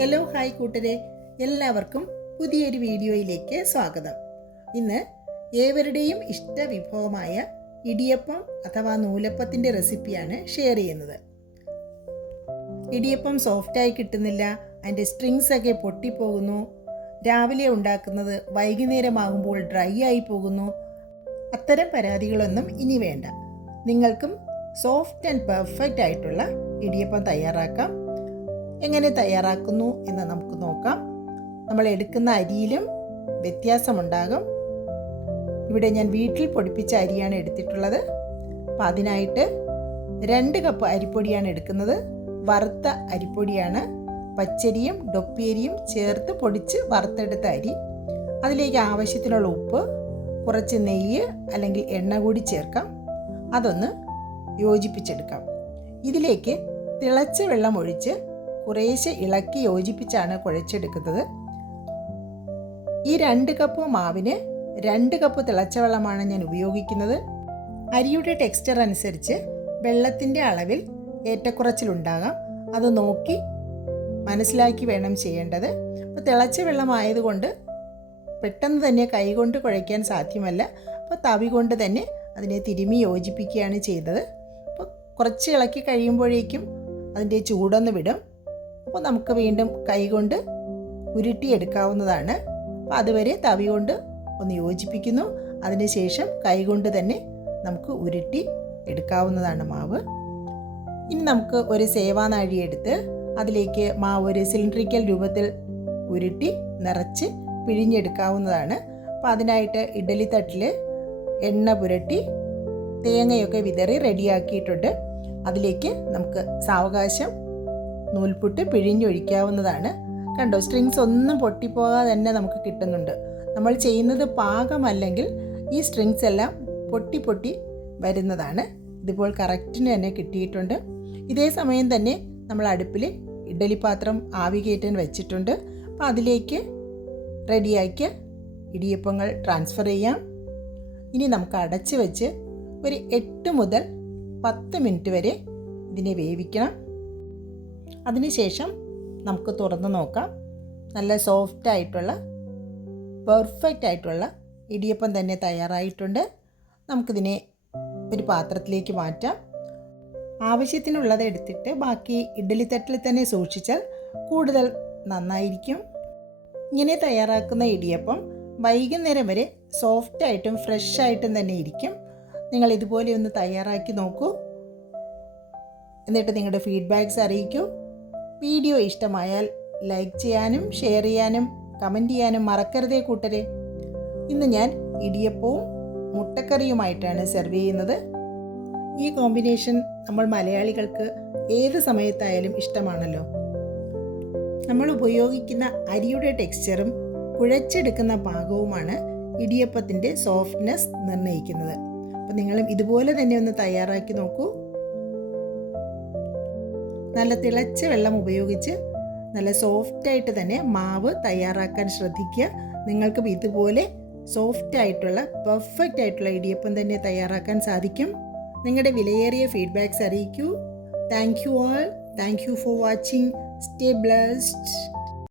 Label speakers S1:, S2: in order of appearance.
S1: Hello hi കൂട്ടരെ. എല്ലാവർക്കും പുതിയൊരു വീഡിയോയിലേക്ക് സ്വാഗതം. ഇന്ന് ഏവരുടെയും ഇഷ്ട വിഭവമായ ഇടിയപ്പം അഥവാ നൂലപ്പത്തിന്റെ റെസിപ്പിയാണ് ഷെയർ ചെയ്യുന്നത്. ഇടിയപ്പം സോഫ്റ്റായി കിട്ടുന്നില്ല അതിന്റെ സ്ട്രിങ്സ് ഒക്കെ പൊട്ടിപ്പോകുന്നു. രാവിലെ ഉണ്ടാക്കുന്നത് വൈകുന്നേരമാകുമ്പോൾ ഡ്രൈ ആയി പോകുന്നു. അത്തരം പരാതികളൊന്നും ഇനി വേണ്ട. നിങ്ങൾക്കും സോഫ്റ്റ് ആൻഡ് പെർഫെക്റ്റ് ആയിട്ടുള്ള ഇടിയപ്പം തയ്യാറാക്കാം. എങ്ങനെ തയ്യാറാക്കുന്നു എന്ന് നമുക്ക് നോക്കാം. നമ്മൾ എടുക്കുന്ന അരിയിലും വ്യത്യാസമുണ്ടാകും. ഇവിടെ ഞാൻ വീട്ടിൽ പൊടിപ്പിച്ച അരിയാണ് എടുത്തിട്ടുള്ളത്. അപ്പം അതിനായിട്ട് രണ്ട് കപ്പ് അരിപ്പൊടിയാണ് എടുക്കുന്നത്. വറുത്ത അരിപ്പൊടിയാണ്. പച്ചരിയും ഡൊപ്പിയരിയും ചേർത്ത് പൊടിച്ച് വറുത്തെടുത്ത അരി. അതിലേക്ക് ആവശ്യത്തിനുള്ള ഉപ്പ് കുറച്ച് നെയ്യ് അല്ലെങ്കിൽ എണ്ണ കൂടി ചേർക്കാം. അതൊന്ന് യോജിപ്പിച്ചെടുക്കാം. ഇതിലേക്ക് തിളച്ച വെള്ളം ഒഴിച്ച് കുറേശ്ശെ ഇളക്കി യോജിപ്പിച്ചാണ് കുഴച്ചെടുക്കുന്നത്. ഈ രണ്ട് കപ്പ് മാവിന് രണ്ട് കപ്പ് തിളച്ച വെള്ളമാണ് ഞാൻ ഉപയോഗിക്കുന്നത്. അരിയുടെ ടെക്സ്ചർ അനുസരിച്ച് വെള്ളത്തിന്റെ അളവിൽ ഏറ്റക്കുറച്ചിലുണ്ടാകാം. അത് നോക്കി മനസ്സിലാക്കി വേണം ചെയ്യേണ്ടത്. അപ്പോൾ തിളച്ച വെള്ളമായതുകൊണ്ട് പെട്ടെന്ന് തന്നെ കൈകൊണ്ട് കുഴയ്ക്കാൻ സാധ്യമല്ല. അപ്പോൾ തവി കൊണ്ട് തന്നെ അതിനെ തിരുമി യോജിപ്പിക്കുകയാണ് ചെയ്തത്. അപ്പോൾ കുറച്ച് ഇളക്കി കഴിയുമ്പോഴേക്കും അതിന്റെ ചൂടൊന്ന് വിടും. അപ്പോൾ നമുക്ക് വീണ്ടും കൈകൊണ്ട് ഉരുട്ടിയെടുക്കാവുന്നതാണ്. അപ്പോൾ അതുവരെ തവി കൊണ്ട് ഒന്ന് യോജിപ്പിക്കുന്നു. അതിനുശേഷം കൈകൊണ്ട് തന്നെ നമുക്ക് ഉരുട്ടി എടുക്കാവുന്നതാണ് മാവ്. ഇനി നമുക്ക് ഒരു സേവാനാഴി എടുത്ത് അതിലേക്ക് മാവ് ഒരു സിലിണ്ട്രിക്കൽ രൂപത്തിൽ ഉരുട്ടി നിറച്ച് പിഴിഞ്ഞെടുക്കാവുന്നതാണ്. അപ്പോൾ അതിനായിട്ട് ഇഡലി തട്ടിൽ എണ്ണ പുരട്ടി തേങ്ങയൊക്കെ വിതറി റെഡിയാക്കിയിട്ടുണ്ട്. അതിലേക്ക് നമുക്ക് സാവകാശം നൂൽപുട്ട് പിഴിഞ്ഞൊഴിക്കാവുന്നതാണ്. കണ്ടോ സ്ട്രിങ്സ് ഒന്നും പൊട്ടിപ്പോകാതെ തന്നെ നമുക്ക് കിട്ടുന്നുണ്ട്. നമ്മൾ ചെയ്യുന്നത് പാകമല്ലെങ്കിൽ ഈ സ്ട്രിങ്സ് എല്ലാം പൊട്ടി പൊട്ടി വരുന്നതാണ്. ഇതിപ്പോൾ കറക്റ്റിന് തന്നെ കിട്ടിയിട്ടുണ്ട്. ഇതേ സമയം തന്നെ നമ്മൾ അടുപ്പിൽ ഇഡലി പാത്രം ആവി കയറ്റാൻ വെച്ചിട്ടുണ്ട്. അപ്പോൾ അതിലേക്ക് റെഡിയാക്കിയ ഇടിയപ്പങ്ങൾ ട്രാൻസ്ഫർ ചെയ്യാം. ഇനി നമുക്ക് അടച്ച് വെച്ച് ഒരു എട്ട് മുതൽ പത്ത് മിനിറ്റ് വരെ ഇതിനെ വേവിക്കണം. അതിനുശേഷം നമുക്ക് തുറന്ന് നോക്കാം. നല്ല സോഫ്റ്റ് ആയിട്ടുള്ള പെർഫെക്റ്റ് ആയിട്ടുള്ള ഇടിയപ്പം തന്നെ തയ്യാറായിട്ടുണ്ട്. നമുക്കിതിനെ ഒരു പാത്രത്തിലേക്ക് മാറ്റാം. ആവശ്യത്തിനുള്ളത് എടുത്തിട്ട് ബാക്കി ഇഡ്ഡലി തട്ടിൽ തന്നെ സൂക്ഷിച്ചാൽ കൂടുതൽ നന്നായിരിക്കും. ഇങ്ങനെ തയ്യാറാക്കുന്ന ഇടിയപ്പം വൈകുന്നേരം വരെ സോഫ്റ്റായിട്ടും ഫ്രഷ് ആയിട്ടും തന്നെ ഇരിക്കും. നിങ്ങൾ ഇതുപോലെ ഒന്ന് തയ്യാറാക്കി നോക്കൂ. എന്നിട്ട് നിങ്ങളുടെ ഫീഡ്ബാക്ക്സ് അറിയിക്കൂ. വീഡിയോ ഇഷ്ടമായാൽ ലൈക്ക് ചെയ്യാനും ഷെയർ ചെയ്യാനും കമന്റ് ചെയ്യാനും മറക്കരുതേ കൂട്ടരെ. ഇന്ന് ഞാൻ ഇടിയപ്പവും മുട്ടക്കറിയുമായിട്ടാണ് സെർവ് ചെയ്യുന്നത്. ഈ കോമ്പിനേഷൻ നമ്മൾ മലയാളികൾക്ക് ഏത് സമയത്തായാലും ഇഷ്ടമാണല്ലോ. നമ്മൾ ഉപയോഗിക്കുന്ന അരിയുടെ ടെക്സ്ചറും കുഴച്ചെടുക്കുന്ന പാകവുമാണ് ഇടിയപ്പത്തിന്റെ സോഫ്റ്റ്നെസ് നിർണയിക്കുന്നത്. അപ്പോൾ നിങ്ങളും ഇതുപോലെ തന്നെ ഒന്ന് തയ്യാറാക്കി നോക്കൂ. നല്ല തിളച്ച വെള്ളം ഉപയോഗിച്ച് നല്ല സോഫ്റ്റായിട്ട് തന്നെ മാവ് തയ്യാറാക്കാൻ ശ്രദ്ധിക്കുക. നിങ്ങൾക്കും ഇതുപോലെ സോഫ്റ്റ് ആയിട്ടുള്ള പെർഫെക്റ്റ് ആയിട്ടുള്ള ഇടിയപ്പം തന്നെ തയ്യാറാക്കാൻ സാധിക്കും. നിങ്ങളുടെ വിലയേറിയ ഫീഡ്ബാക്ക്സ് അറിയിക്കൂ. Thank you all thank you for watching stay blessed